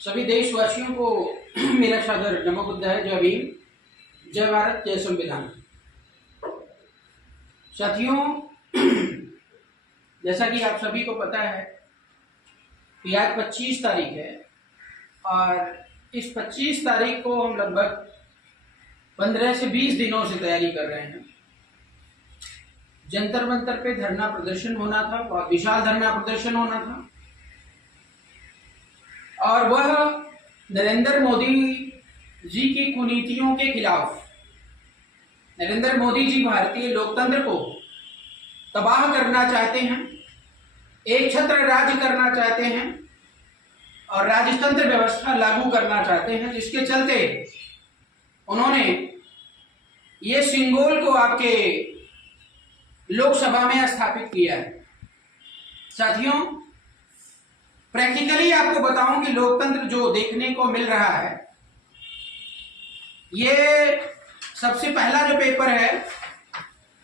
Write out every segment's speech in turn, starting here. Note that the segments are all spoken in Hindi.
सभी देशवासियों को मेरा सादर नमो बुद्धाय, जय भीम, जय भारत, जय संविधान। साथियों, जैसा कि आप सभी को पता है कि आज 25 तारीख है और इस 25 तारीख को हम लगभग 15 से 20 दिनों से तैयारी कर रहे हैं। जंतर मंतर पे धरना प्रदर्शन होना था, बहुत विशाल धरना प्रदर्शन होना था और वह नरेंद्र मोदी जी की कुनीतियों के खिलाफ। नरेंद्र मोदी जी भारतीय लोकतंत्र को तबाह करना चाहते हैं, एक छत्र राज्य करना चाहते हैं और राजतंत्र व्यवस्था लागू करना चाहते हैं, जिसके चलते उन्होंने ये सिंगोल को आपके लोकसभा में स्थापित किया है। साथियों, प्रैक्टिकली आपको बताऊं कि लोकतंत्र जो देखने को मिल रहा है, ये सबसे पहला जो पेपर है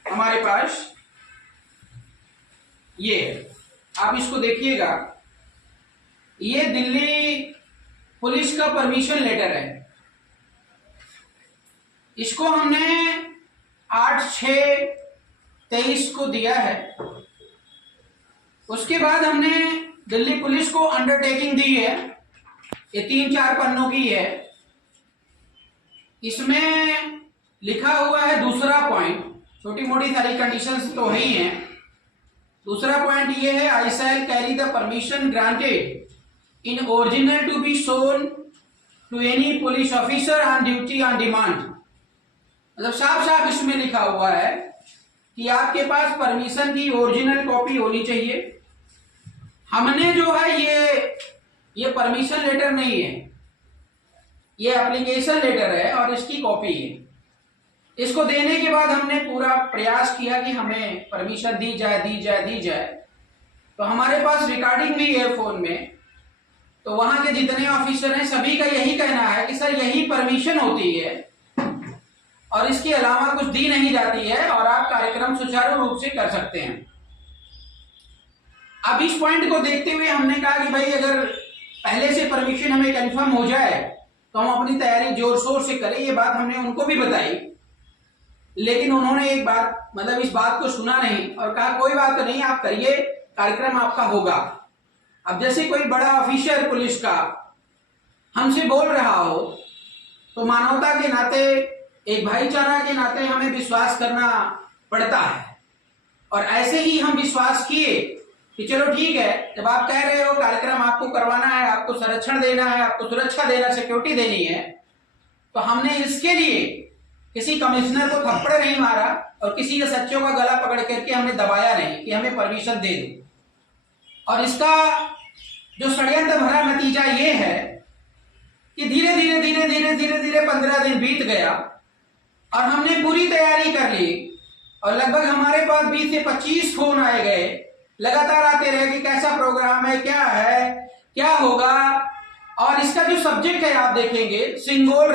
हमारे पास, ये आप इसको देखिएगा। ये दिल्ली पुलिस का परमिशन लेटर है। इसको हमने 8/6/23 को दिया है। उसके बाद हमने दिल्ली पुलिस को अंडरटेकिंग दी है, ये 3-4 पन्नों की है। इसमें लिखा हुआ है दूसरा पॉइंट, छोटी मोटी सारी कंडीशंस तो है ही हैं। दूसरा पॉइंट ये है, I shall carry the permission granted in original to be shown to any police officer on duty on demand. मतलब साफ साफ इसमें लिखा हुआ है कि आपके पास परमिशन की ओरिजिनल कॉपी होनी चाहिए। हमने जो है ये परमिशन लेटर नहीं है, ये एप्लीकेशन लेटर है और इसकी कॉपी है। इसको देने के बाद हमने पूरा प्रयास किया कि हमें परमिशन दी जाए। तो हमारे पास रिकॉर्डिंग भी है फोन में। तो वहां के जितने ऑफिसर हैं सभी का यही कहना है कि सर यही परमिशन होती है और इसके अलावा कुछ दी नहीं जाती है और आप कार्यक्रम सुचारू रूप से कर सकते हैं। अब इस पॉइंट को देखते हुए हमने कहा कि भाई अगर पहले से परमिशन हमें कंफर्म हो जाए तो हम अपनी तैयारी जोर शोर से करें। ये बात हमने उनको भी बताई, लेकिन उन्होंने एक बात मतलब इस बात को सुना नहीं और कहा कोई बात नहीं, आप करिए, कार्यक्रम आपका होगा। अब जैसे कोई बड़ा ऑफिसर पुलिस का हमसे बोल रहा हो तो मानवता के नाते, एक भाईचारा के नाते हमें विश्वास करना पड़ता है। और ऐसे ही हम विश्वास किए कि चलो ठीक है, जब आप कह रहे हो कार्यक्रम आपको करवाना है, आपको संरक्षण देना है, आपको सुरक्षा देना, सिक्योरिटी देनी है, तो हमने इसके लिए किसी कमिश्नर को थप्पड़ नहीं मारा और किसी के सच्चों का गला पकड़ करके हमने दबाया नहीं कि हमें परमिशन दे दो। और इसका जो षड्यंत्र भरा नतीजा ये है कि धीरे धीरे 15 दिन बीत गया और हमने पूरी तैयारी कर ली और लगभग हमारे पास 20 से 25 फोन आए गए, लगातार आते रहे कि कैसा प्रोग्राम है, क्या है, क्या होगा। और इसका जो सब्जेक्ट है आप देखेंगे, सिंगोल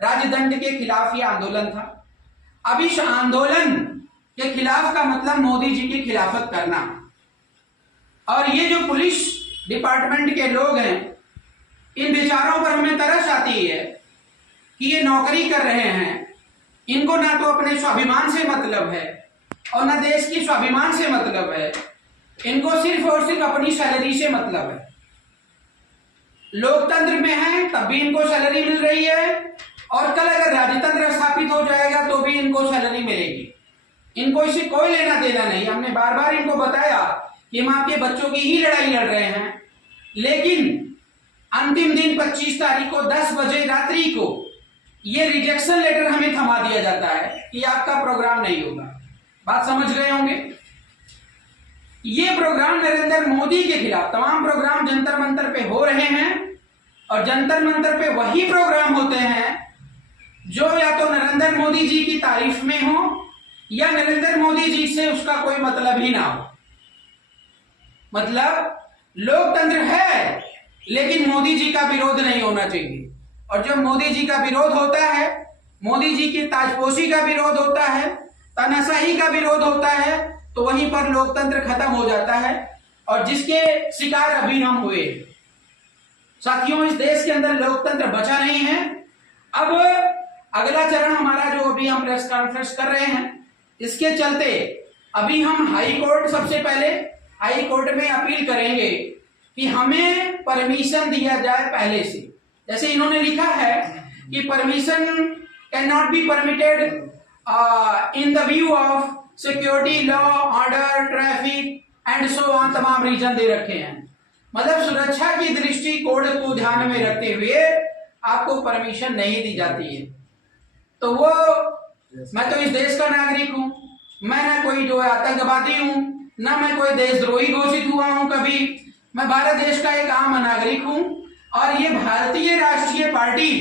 राजदंड के खिलाफ ये आंदोलन था। अब इस आंदोलन के खिलाफ का मतलब मोदी जी की खिलाफत करना। और ये जो पुलिस डिपार्टमेंट के लोग हैं, इन बेचारों पर हमें तरस आती है कि ये नौकरी कर रहे हैं, इनको ना तो अपने स्वाभिमान से मतलब है और ना देश की स्वाभिमान से मतलब है, इनको सिर्फ और सिर्फ अपनी सैलरी से मतलब है। लोकतंत्र में है तब भी इनको सैलरी मिल रही है और कल अगर राजतंत्र स्थापित हो जाएगा तो भी इनको सैलरी मिलेगी। इनको इससे कोई लेना देना नहीं। हमने बार बार इनको बताया कि हम आपके बच्चों की ही लड़ाई लड़ रहे हैं, लेकिन अंतिम दिन 25 तारीख को 10 बजे रात्रि को ये रिजेक्शन लेटर हमें थमा दिया जाता है कि आपका प्रोग्राम नहीं होगा। बात समझ गए होंगे। ये प्रोग्राम नरेंद्र मोदी के खिलाफ, तमाम प्रोग्राम जंतर मंतर पे हो रहे हैं और जंतर मंतर पे वही प्रोग्राम होते हैं जो या तो नरेंद्र मोदी जी की तारीफ में हो या नरेंद्र मोदी जी से उसका कोई मतलब ही ना हो। मतलब लोकतंत्र है लेकिन मोदी जी का विरोध नहीं होना चाहिए। और जब मोदी जी का विरोध होता है, मोदी जी की ताजपोशी का विरोध होता है, तानाशाही का विरोध होता है तो वहीं पर लोकतंत्र खत्म हो जाता है, और जिसके शिकार अभी हम हुए। साथियों, इस देश के अंदर लोकतंत्र बचा नहीं है। अब अगला चरण हमारा जो अभी हम प्रेस कॉन्फ्रेंस कर रहे हैं, इसके चलते अभी हम हाई कोर्ट, सबसे पहले हाई कोर्ट में अपील करेंगे कि हमें परमिशन दिया जाए पहले से। जैसे इन्होंने लिखा है कि permission can not be permitted in the view of security, law, order, traffic and so on, तमाम रीजन दे रखे हैं। मतलब सुरक्षा की दृष्टिकोण को ध्यान में रखते हुए आपको परमिशन नहीं दी जाती है। तो वो मैं तो इस देश का नागरिक हूं, मैं ना कोई जो आतंकवादी हूं, ना मैं कोई देशद्रोही घोषित हुआ हूं कभी। मैं भारत देश का एक आम नागरिक हूं, और ये भारतीय राष्ट्रीय पार्टी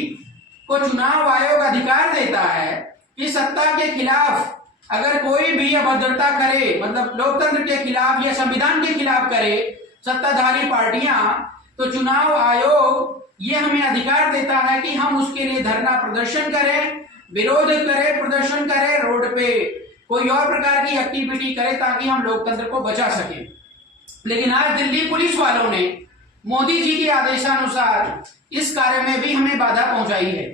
को चुनाव आयोग अधिकार देता है कि सत्ता के खिलाफ अगर कोई भी अभद्रता करे, मतलब लोकतंत्र के खिलाफ या संविधान के खिलाफ करे सत्ताधारी पार्टियां, तो चुनाव आयोग ये हमें अधिकार देता है कि हम उसके लिए धरना प्रदर्शन करें, विरोध करें, प्रदर्शन करें, रोड पे कोई और प्रकार की एक्टिविटी करें ताकि हम लोकतंत्र को बचा सकें। लेकिन आज दिल्ली पुलिस वालों ने मोदी जी के आदेशानुसार इस कार्य में भी हमें बाधा पहुंचाई है।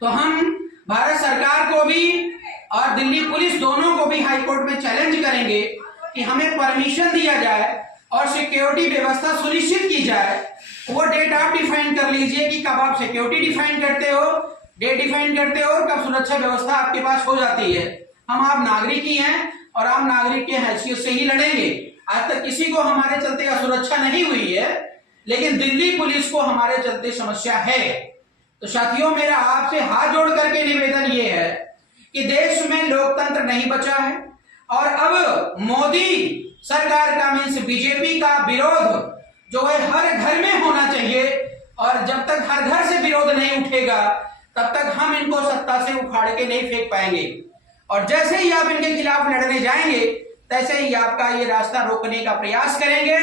तो हम भारत सरकार को भी और दिल्ली पुलिस दोनों को भी हाईकोर्ट में चैलेंज करेंगे कि हमें परमिशन दिया जाए और सिक्योरिटी व्यवस्था सुनिश्चित की जाए। वो डेट आप डिफाइन कर लीजिए कि कब आप सिक्योरिटी डिफाइन करते हो, डेट डिफाइन करते हो, और कब सुरक्षा व्यवस्था आपके पास हो जाती है। हम आप नागरिक ही हैं और आम नागरिक के हैसियत से ही लड़ेंगे। आज तक किसी को हमारे चलते असुरक्षा नहीं हुई है, लेकिन दिल्ली पुलिस को हमारे चलते समस्या है। तो साथियों, मेरा आपसे हाथ जोड़ करके निवेदन ये है कि देश में लोकतंत्र नहीं बचा है, और अब मोदी सरकार का मीन्स बीजेपी का विरोध जो है हर घर में होना चाहिए, और जब तक हर घर से विरोध नहीं उठेगा तब तक हम इनको सत्ता से उखाड़ के नहीं फेंक पाएंगे। और जैसे ही आप इनके खिलाफ लड़ने जाएंगे तैसे ही आपका ये रास्ता रोकने का प्रयास करेंगे।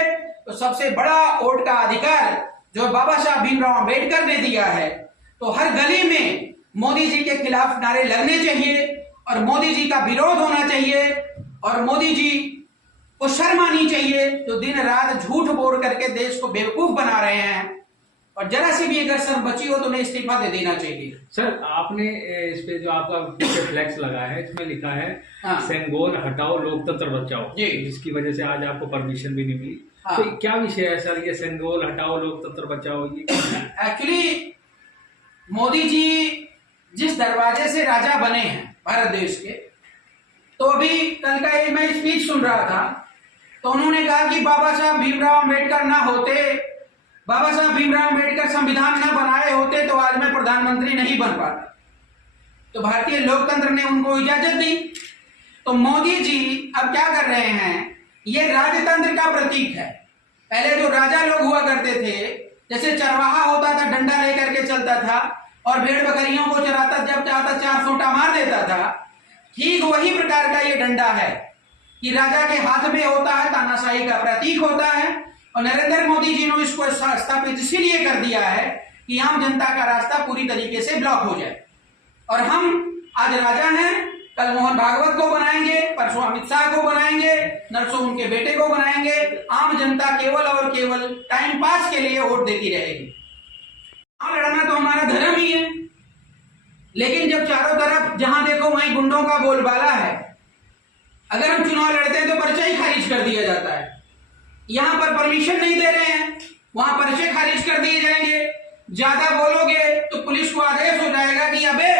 तो सबसे बड़ा वोट का अधिकार जो बाबा साहब भीमराव अंबेडकर ने दिया है, तो हर गली में मोदी जी के खिलाफ नारे लगने चाहिए और मोदी जी का विरोध होना चाहिए, और मोदी जी को शर्म आनी चाहिए जो दिन रात झूठ बोल करके देश को बेवकूफ बना रहे हैं, और जरा सी भी अगर शर्म बची हो तो उन्हें इस्तीफा दे देना चाहिए। सर, आपने इस पे जो आपका पीछे फ्लैक्स लगा है, इसमें लिखा है सेंगोल हटाओ लोकतंत्र बचाओ, जिसकी वजह से आज आपको परमिशन भी नहीं मिली। तो क्या विषय है सर ये सेंगोल हटाओ लोकतंत्र बचाओ? एक्चुअली मोदी जी जिस दरवाजे से राजा बने हैं भारत देश के, तो अभी कल का ये मैं स्पीच सुन रहा था, तो उन्होंने कहा कि बाबा साहब भीमराव अंबेडकर ना होते, बाबा साहब भीमराव अंबेडकर संविधान ना बनाए होते तो आज मैं प्रधानमंत्री नहीं बन पाता। तो भारतीय लोकतंत्र ने उनको इजाजत दी। तो मोदी जी अब क्या कर रहे हैं, ये राजतंत्र का प्रतीक है। पहले जो राजा लोग हुआ करते थे, जैसे चरवाहा होता था, डंडा लेकर के चलता था और भेड़ बकरियों को चराता, जब चाहता 4 सोटा मार देता था। ठीक वही प्रकार का ये डंडा है कि राजा के हाथ में होता है, तानाशाही का प्रतीक होता है, और नरेंद्र मोदी जी ने इसको स्थापित इसीलिए कर दिया है कि आम जनता का रास्ता पूरी तरीके से ब्लॉक हो जाए। और हम आज राजा हैं, कल मोहन भागवत को बनाएंगे, परसों अमित शाह को बनाएंगे, नरसों उनके बेटे को बनाएंगे। आम जनता केवल और केवल टाइम पास के लिए वोट देती रहेगी। लड़ना तो हमारा धर्म ही है, लेकिन जब चारों तरफ जहां देखो वहीं गुंडों का बोलबाला है, अगर हम चुनाव लड़ते हैं तो पर्चा ही खारिज कर दिया जाता है। यहां पर परमिशन नहीं दे रहे हैं, वहां पर्चे खारिज कर दिए जाएंगे। ज्यादा बोलोगे तो पुलिस को आदेश हो जाएगा कि अबे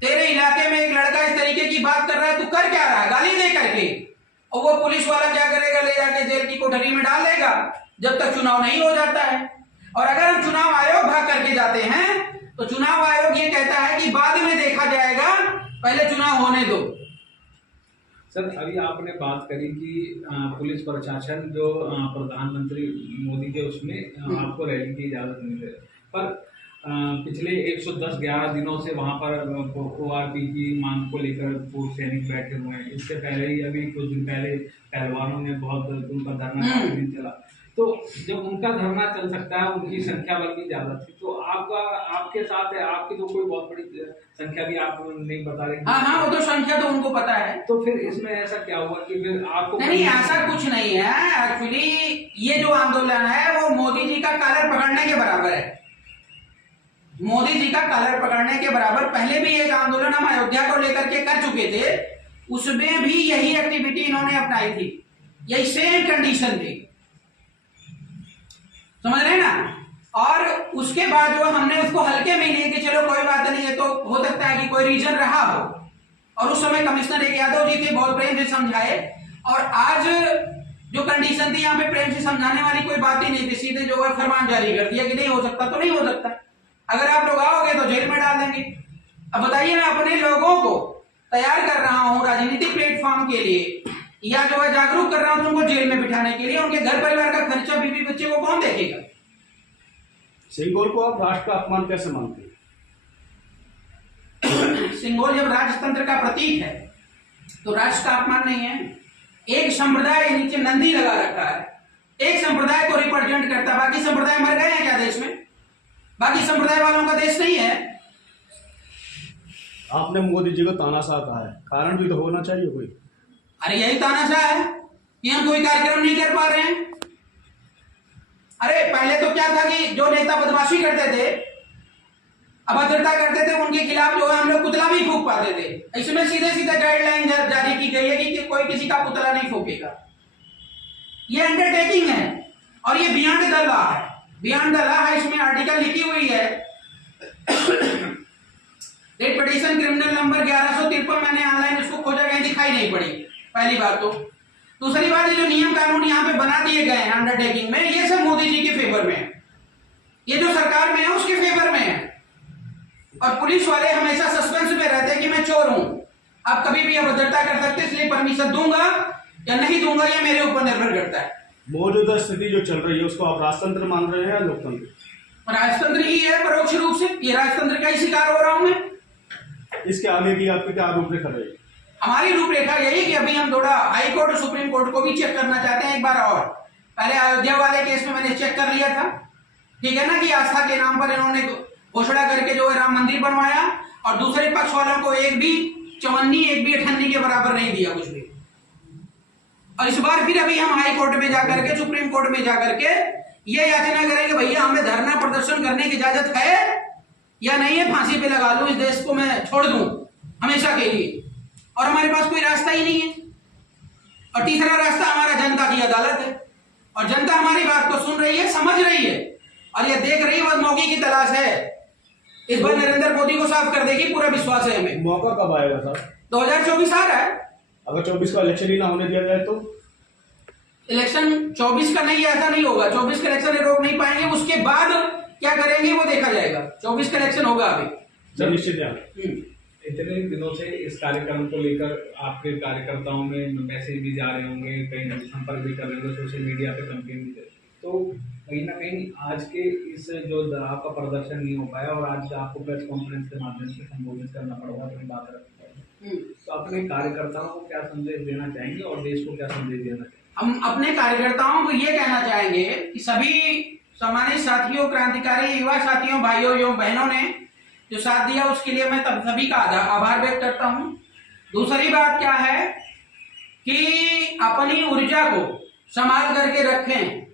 तेरे इलाके में एक लड़का इस तरीके की बात कर रहा है, तू कर क्या रहा है, गाली दे करके। और वो पुलिस वाला क्या करेगा, ले जाके जेल की कोठरी में डाल देगा जब तक चुनाव नहीं हो जाता है। और अगर हम चुनाव आयोग भाग करके जाते हैं तो चुनाव आयोग ये कहता है कि बाद में देखा जाएगा, पहले चुनाव होने दो। सर, अभी आपने बात करी कि पुलिस प्रशासन जो प्रधानमंत्री मोदी के उसमें आपको रैली की इजाजत नहीं दे, पर पिछले 110-11 दिनों से वहां पर ORP की मांग को लेकर पूर्व सैनिक बैठे हुए हैं। इससे पहले ही अभी कुछ दिन पहले पहलवानों ने बहुत उनका धरना चला। तो जब उनका धरना चल सकता है, उनकी संख्या बल भी ज्यादा थी, तो आपके साथ है, आपकी तो कोई बहुत बड़ी संख्या भी आप नहीं बता रहे। हाँ, वो तो संख्या तो उनको पता है। तो फिर इसमें ऐसा क्या हुआ कि फिर आपको? नहीं, ऐसा कुछ नहीं है। एक्चुअली ये जो आंदोलन है वो मोदी जी का कॉलर पकड़ने के बराबर है। मोदी जी का कॉलर पकड़ने के बराबर। पहले भी एक आंदोलन हम अयोध्या को लेकर के कर चुके थे, उसमें भी यही एक्टिविटी इन्होंने अपनाई थी, यही सेम कंडीशन थी, समझ रहे ना। और उसके बाद जो हमने उसको हल्के में लिए कि चलो कोई बात नहीं है, तो हो सकता है कि कोई रीजन रहा हो। और उस समय कमिश्नर एक यादव जी थे, बहुत प्रेम से समझाए। और आज जो कंडीशन थी, यहाँ पे प्रेम से समझाने वाली कोई बात ही नहीं थी, सीधे जो है फरमान जारी कर दिया कि नहीं हो सकता तो नहीं हो सकता, अगर आप लोग आओगे तो जेल में डाल देंगे। अब बताइए, मैं अपने लोगों को तैयार कर रहा हूं राजनीतिक प्लेटफॉर्म के लिए, या जो है जागरूक कर रहा हूं उनको जेल में बिठाने के लिए, उनके घर परिवार का खर्चा, बीवी बच्चे को कौन देखेगा? सिंगोल को आप राष्ट्र का अपमान कैसे मानते हैं? सिंगोल जब राजतंत्र का प्रतीक है तो राष्ट्र का अपमान नहीं है। एक संप्रदाय नीचे नंदी लगा रखा है, एक संप्रदाय को रिप्रेजेंट करता है, बाकी संप्रदाय मर गए हैं क्या देश में? बाकी संप्रदाय वालों का देश नहीं है। आपने मोदी जी को तानाशाह कहा है, कारण भी तो होना चाहिए कोई। अरे यही तानाशाह है कि हम कोई कार्यक्रम नहीं कर पा रहे हैं। अरे पहले तो क्या था कि जो नेता बदमाशी करते थे, अभद्रता करते थे, उनके खिलाफ जो है हम लोग पुतला भी फूंक पाते थे। इसमें सीधे सीधे गाइडलाइन जारी की गई है कि कोई किसी का पुतला नहीं फूकेगा। ये अंडरटेकिंग है और ये बियॉन्ड द लॉ है, बियॉन्ड द लॉ है। इसमें आर्टिकल लिखी हुई है, रेट पिटीशन क्रिमिनल नंबर 1153। मैंने ऑनलाइन उसको खोजा, कहीं दिखाई नहीं पड़ी, पहली बात तो। दूसरी बात, ये जो नियम कानून यहाँ पे बना दिए गए हैं अंडरटेकिंग में, ये सब मोदी जी के फेवर में है, ये जो सरकार में है उसके फेवर में है। और पुलिस वाले हमेशा सस्पेंस में रहते हैं कि मैं चोर हूं, आप कभी भी अभद्रता कर सकते, इसलिए परमिशन दूंगा या नहीं दूंगा ये मेरे ऊपर निर्भर करता है। मौजूदा स्थिति जो चल रही है उसको आप राजतंत्र मान रहे हैं या लोकतंत्र? राजतंत्र ही है परोक्ष रूप से, ये राजतंत्र का ही शिकार हो रहा हूं मैं। इसके आगे की आपकी क्या रूपरेखा रहेगी? हमारी रूपरेखा यही कि अभी हम थोड़ा हाई कोर्ट और सुप्रीम कोर्ट को भी चेक करना चाहते हैं एक बार और। पहले अयोध्या वाले केस में मैंने चेक कर लिया था, ठीक है ना, कि आस्था के नाम पर इन्होंने घोषणा करके जो है राम मंदिर बनवाया, और दूसरे पक्ष वालों को एक भी चवन्नी, एक भी अठन्नी के बराबर नहीं दिया कुछ भी। और इस बार फिर अभी हम हाई कोर्ट में जाकर के, सुप्रीम कोर्ट में जाकर के ये याचना करेंगे, भैया हमें धरना प्रदर्शन करने की इजाजत है या नहीं है, फांसी पे लगा लूं, इस देश को मैं छोड़ दूं हमेशा के लिए। और हमारे पास कोई रास्ता ही नहीं है। और तीसरा रास्ता हमारा जनता की अदालत है, और जनता हमारी बात को सुन रही है, समझ रही है, और ये देख रही है, बस मौके की तलाश है। इस बार नरेंद्र मोदी को साफ कर देगी, पूरा विश्वास है हमें। मौका कब आएगा सर? 2024 आ रहा है। अगर 24 का इलेक्शन ही ना होने दिया जाए तो? इलेक्शन 24 का नहीं, ऐसा नहीं होगा। 24 का इलेक्शन रोक नहीं पाएंगे, उसके बाद क्या करेंगे वो देखा जाएगा। 24 का इलेक्शन होगा अभी सर, निश्चित है। इतने दिनों से इस कार्यक्रम को लेकर आपके कार्यकर्ताओं में मैसेज भी जा रहे होंगे, कहीं ना संपर्क भी कर रहे होंगे, सोशल मीडिया पे कंपेन भी कर रहे, तो कहीं ना कहीं आज के इस जो आपका प्रदर्शन नहीं हो पाया और आज आपको प्रेस कॉन्फ्रेंस के माध्यम से संबोधित करना पड़ा, तो बात रखते, तो अपने कार्यकर्ताओं को क्या संदेश देना चाहेंगे और देश को क्या संदेश देना चाहेंगे? हम अपने कार्यकर्ताओं को ये कहना चाहेंगे कि सभी सामान्य साथियों, क्रांतिकारी युवा साथियों, भाइयों एवं बहनों ने जो साथ दिया उसके लिए मैं सभी का आभार व्यक्त करता हूं। दूसरी बात क्या है कि अपनी ऊर्जा को संभाल करके रखें,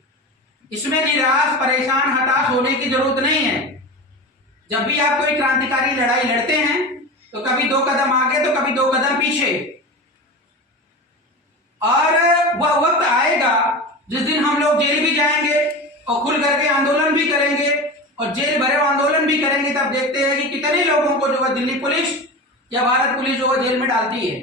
इसमें निराश, परेशान, हताश होने की जरूरत नहीं है। जब भी आप कोई क्रांतिकारी लड़ाई लड़ते हैं तो कभी 2 कदम आगे तो कभी 2 कदम पीछे, और वह वक्त आएगा जिस दिन हम लोग जेल भी जाएंगे और खुल करके आंदोलन भी करेंगे और जेल भरे आंदोलन भी करेंगे। तब देखते हैं कि कितने लोगों को जो है दिल्ली पुलिस या भारत पुलिस जो है जेल में डालती है।